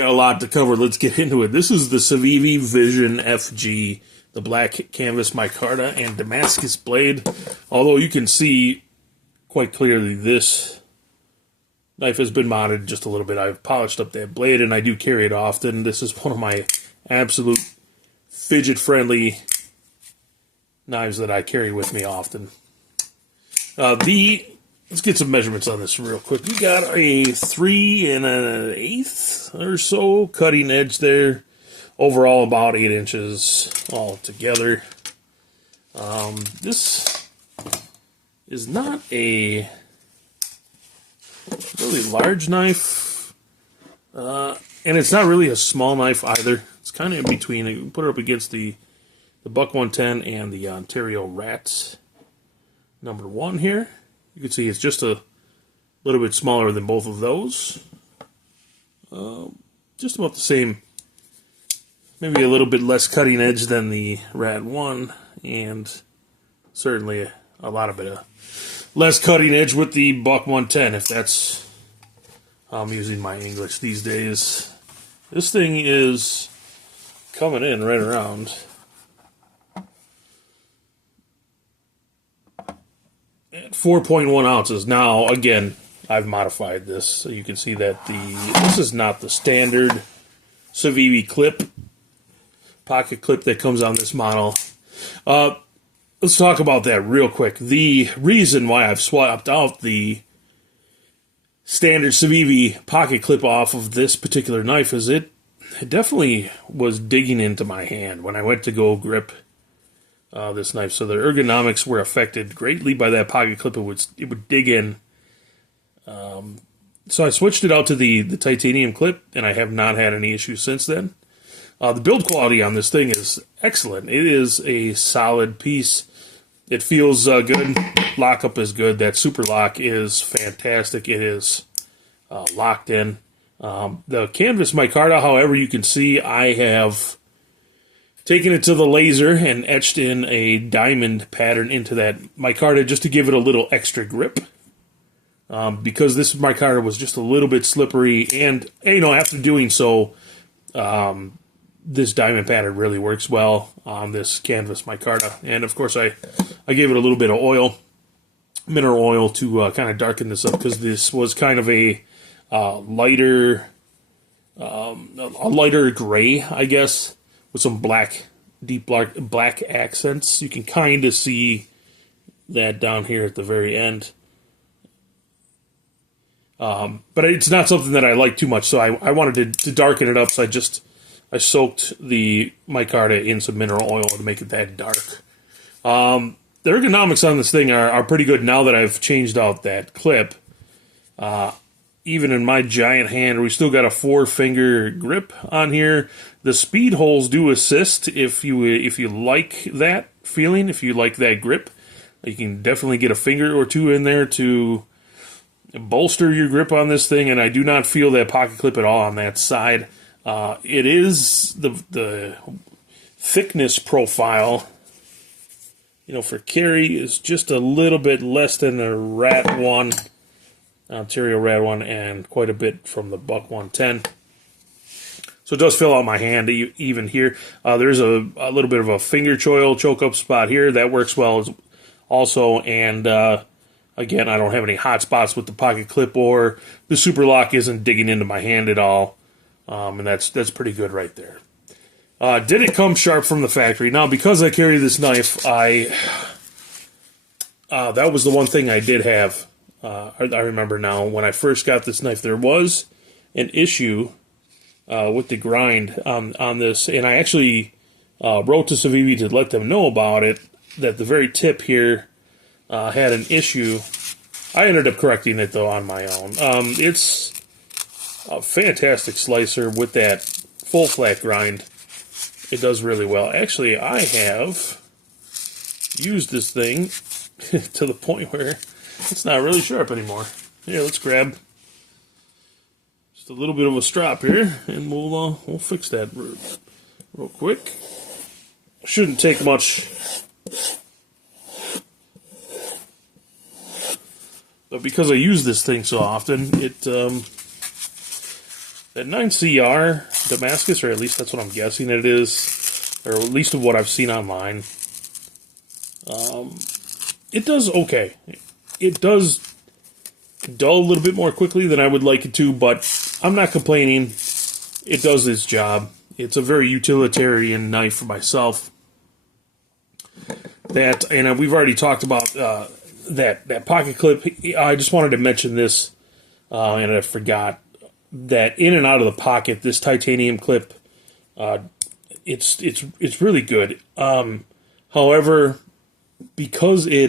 A lot to cover. Let's get into it. This is the Civivi Vision FG, the black canvas micarta and Damascus blade. Although you can see quite clearly this knife has been modded just a little bit. I've polished up that blade and I do carry it often. This is one of my absolute fidget-friendly knives that I carry with me often. Let's get some measurements on this real quick. We got a 3 1/8 or so cutting edge there. Overall, about 8 inches all together. This is not a really large knife, and it's not really a small knife either. It's kind of in between. You can put it up against the Buck 110 and the Ontario Rat #1 here. You can see it's just a little bit smaller than both of those. Just about the same. Maybe a little bit less cutting edge than the Rat 1, and certainly a lot of bit of less cutting edge with the Buck 110, if that's how I'm using my English these days. This thing is coming in right around 4.1 ounces. Now, again, I've modified this, so you can see that this is not the standard Civivi pocket clip that comes on this model. Let's talk about that real quick. The reason why I've swapped out the standard Civivi pocket clip off of this particular knife is it definitely was digging into my hand when I went to go grip this knife. So the ergonomics were affected greatly by that pocket clip. It would dig in. So I switched it out to the titanium clip, and I have not had any issues since then. The build quality on this thing is excellent. It is a solid piece. It feels good. Lockup is good. That super lock is fantastic. It is locked in. The canvas micarta, however, you can see I have taken it to the laser and etched in a diamond pattern into that micarta just to give it a little extra grip. Because this micarta was just a little bit slippery, and after doing so, this diamond pattern really works well on this canvas micarta. And of course, I gave it a little bit of oil, mineral oil, to kind of darken this up, because this was kind of a lighter gray, I guess, with some deep black accents. You can kind of see that down here at the very end. But it's not something that I like too much, so I wanted to darken it up, so I soaked the micarta in some mineral oil to make it that dark. The ergonomics on this thing are pretty good now that I've changed out that clip. Even in my giant hand, we still got a 4-finger grip on here. The speed holes do assist if you like that feeling, if you like that grip. You can definitely get a finger or two in there to bolster your grip on this thing, and I do not feel that pocket clip at all on that side. It is the thickness profile, for carry is just a little bit less than the Rat 1, Ontario Rat 1, and quite a bit from the Buck 110. So it does fill out my hand even here. There's a little bit of a finger choke up spot here that works well also, and again, I don't have any hot spots with the pocket clip, or the super lock isn't digging into my hand at all. And that's pretty good right there. Did it come sharp from the factory? Now, because I carry this knife, that was the one thing I did have. I remember now, when I first got this knife, there was an issue with the grind on this, and I actually wrote to Civivi to let them know about it, that the very tip here had an issue. I ended up correcting it, though, on my own. It's a fantastic slicer with that full flat grind. It does really well. Actually, I have used this thing to the point where it's not really sharp anymore. Here, let's grab just a little bit of a strop here, and we'll fix that real quick. Shouldn't take much. But because I use this thing so often, That 9CR Damascus, or at least that's what I'm guessing it is, or at least of what I've seen online, it does okay. It does dull a little bit more quickly than I would like it to, but I'm not complaining. It does its job. It's a very utilitarian knife for myself. That, and we've already talked about that pocket clip. I just wanted to mention this, and I forgot that in and out of the pocket, this titanium clip, it's really good. However, because it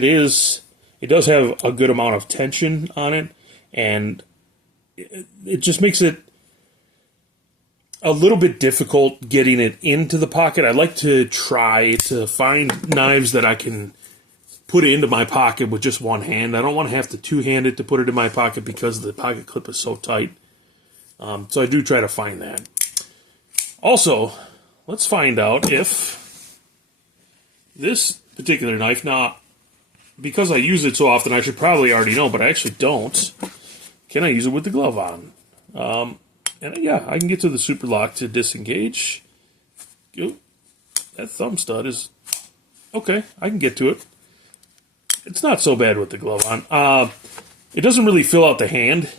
does have a good amount of tension on it, and it just makes it a little bit difficult getting it into the pocket. I like to try to find knives that I can put into my pocket with just one hand. I don't want to have to two-hand it to put it in my pocket because the pocket clip is so tight. So I do try to find that. Also, let's find out if this particular knife, now, because I use it so often, I should probably already know, but I actually don't. Can I use it with the glove on? And yeah, I can get to the super lock to disengage. Ooh, that thumb stud is okay. I can get to it. It's not so bad with the glove on. It doesn't really fill out the hand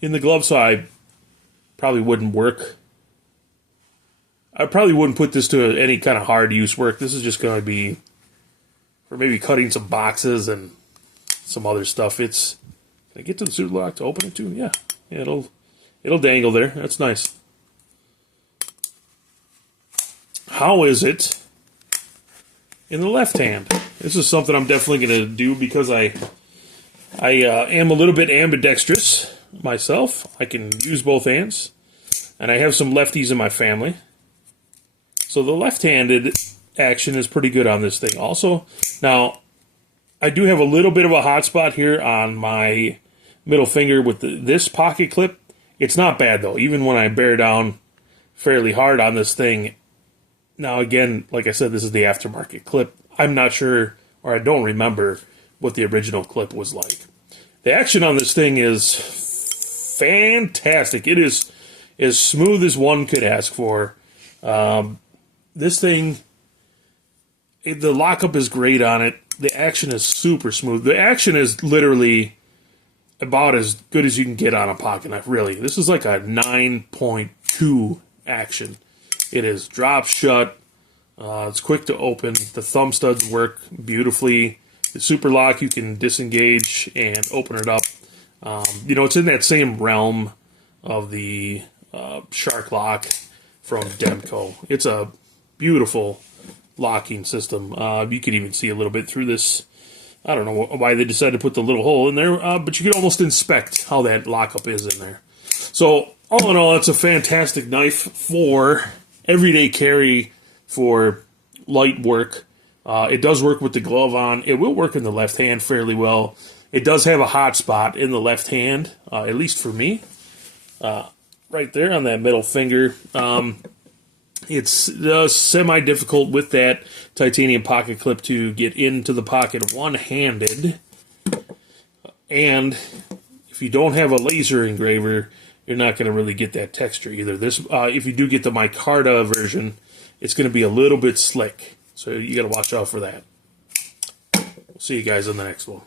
in the glove, so I probably wouldn't work. I probably wouldn't put this to any kind of hard use work. This is just going to be for maybe cutting some boxes and some other stuff. Can I get to the super lock to open it too? Yeah, it'll dangle there. That's nice. How is it in the left hand? This is something I'm definitely going to do because I am a little bit ambidextrous myself. I can use both hands, and I have some lefties in my family. So the left-handed action is pretty good on this thing also. Now, I do have a little bit of a hot spot here on my middle finger with this pocket clip. It's not bad, though, even when I bear down fairly hard on this thing. Now, again, like I said, this is the aftermarket clip. I'm not sure, or I don't remember, what the original clip was like. The action on this thing is fantastic. It is as smooth as one could ask for. This thing, the lockup is great on it. The action is super smooth. The action is literally about as good as you can get on a pocket knife, really. This is like a 9.2 action. It is drop shut. It's quick to open. The thumb studs work beautifully. The super lock, you can disengage and open it up. It's in that same realm of the Shark lock from Demco. It's a beautiful locking system. You can even see a little bit through this. I don't know why they decided to put the little hole in there, but you can almost inspect how that lockup is in there. So, all in all, it's a fantastic knife for everyday carry, for light work. It does work with the glove on. It will work in the left hand fairly well. It does have a hot spot in the left hand, at least for me. Right there on that middle finger. It's semi-difficult with that titanium pocket clip to get into the pocket one-handed. And if you don't have a laser engraver, you're not going to really get that texture either. If you do get the micarta version, it's going to be a little bit slick. So you got to watch out for that. We'll see you guys in the next one.